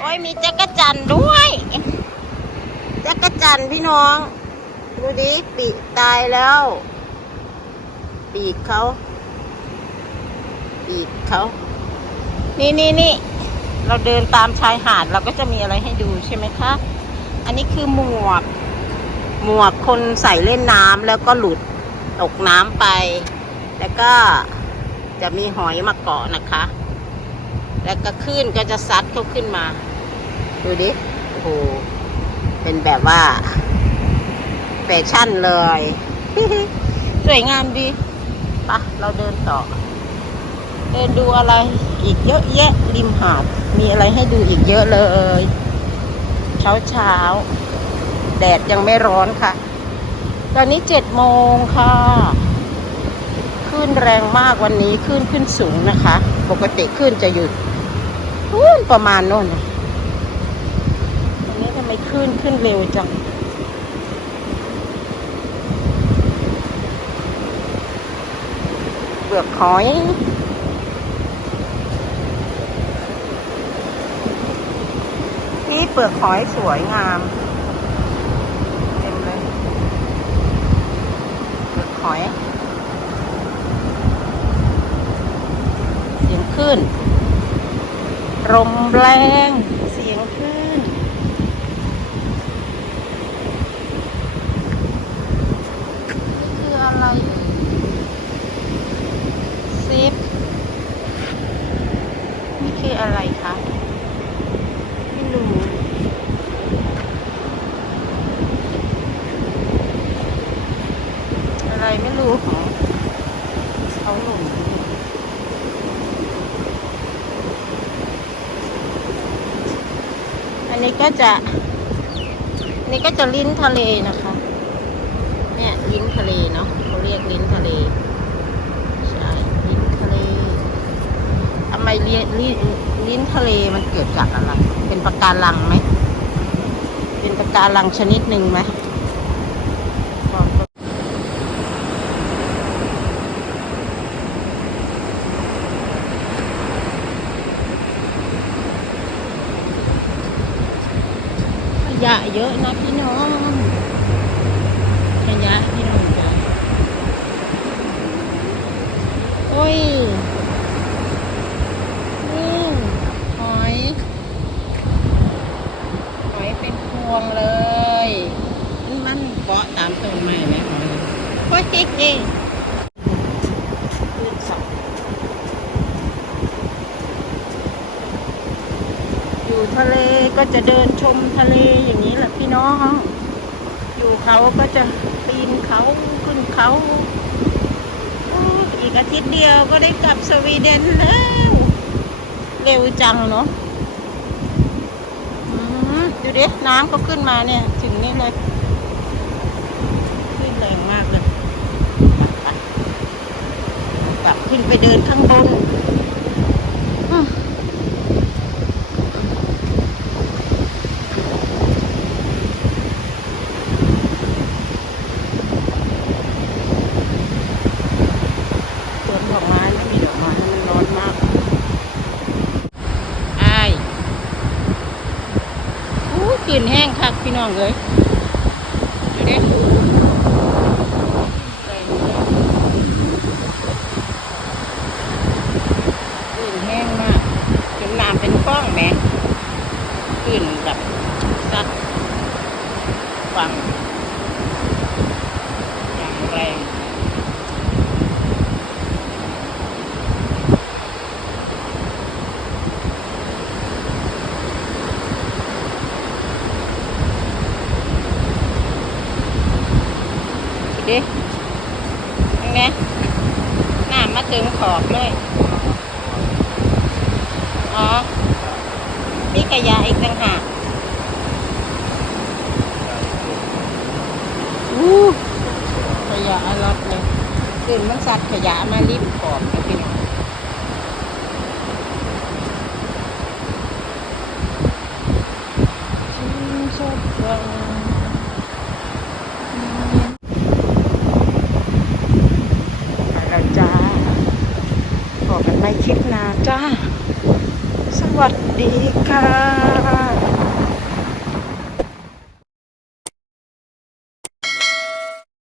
โอ้ยมีจักรจันด้วยจักรจันพี่น้อง ดูดิปีกตายแล้ว ปีกเขา ปีกเขา นี่นี่นี่เราเดินตามชายหาดเราก็จะมีอะไรให้ดูใช่ไหมคะ อันนี้คือหมวก หมวกคนใส่เล่นน้ำแล้วก็หลุดตกน้ำไป แล้วก็จะมีหอยมาเกาะนะคะ แล้วก็ขึ้นก็จะซัดเขาขึ้นมา ดูดิ โอ้โห เป็นแบบว่าแฟชั่นเลย สวยงามดีปะเราเดินต่อ เดินดูอะไรอีกเยอะแยะริมหาด มีอะไรให้ดูอีกเยอะเลย เช้าเช้าๆแดดยังไม่ร้อนค่ะ ตอนนี้เจ็ดโมงค่ะขึ้นแรงมากวันนี้ขึ้นขึ้นสูงนะคะ ปกติขึ้นจะหยุุ้นประมาณโน่นน่ะวันนี้ทำไมขึ้นขึ้นเร็วจังเปลือกหอยนี่เปลือกหอยสวยงามเต็มเลยเปลือกหอย เสียงคลื่น ลมแรงเสียงคลื่นคืออะไรเซิปนี่คืออะไรคะไม่รู้อะไรไม่รู้ของเขาหล่น นี้ก็จะ นี่ก็จะลิ้นทะเลนะคะ เนี่ยลิ้นทะเลเนาะเขาเรียกลิ้นทะเล ใช่ ลิ้นทะเลทำไมเรียนลิ้นลิ้นทะเลมันเกิดจากอะไร เป็นปะการังไหม เป็นปะการังชนิดหนึ่งไหมข ยะเยอะนะพี่น้องขยะพี่น้องจ้ะโอ้ยนี่หอยหอยเป็นพวงเลยมันเกาะตามต้นไม้ไหมหอยโอ้ยเฮ้เฮ้ขึ้นสองอยู่ทะเล ก็จะเดินชมทะเลอย่างนี้แหละพี่น้อง อยู่เขาก็จะปีนเขาขึ้นเขา อีกอาทิตย์เดียวก็ได้กลับสวีเดนแล้ว เร็วจังเนาะอืมดูดิ น้ำก็ขึ้นมาเนี่ย ถึงนี่เลย ขึ้นแรงมากเลย กลับขึ้นไปเดินข้างบนอืมสวนดอกไม้ไม่มีดอกไม้มันร้อนมาก อายอู้กลิ่ นแห้งคักพี่น้องเลยดูดิแรงมากกลิ่นแห้งมากจนน้ำเป็นฟ้องแหมกลิ่นแบบซัดฟังอย่างแรง ดิเห็นไหมน้ำมาถึงขอบเลย อ๋อมีขยะอีกต่างหากอู้ขยะอลอดเลยขึ้นมันสัตว์ขยะมาริมขอบนะพี่น้องชื่นชมฟังาจ้า สวัสดีค่ะ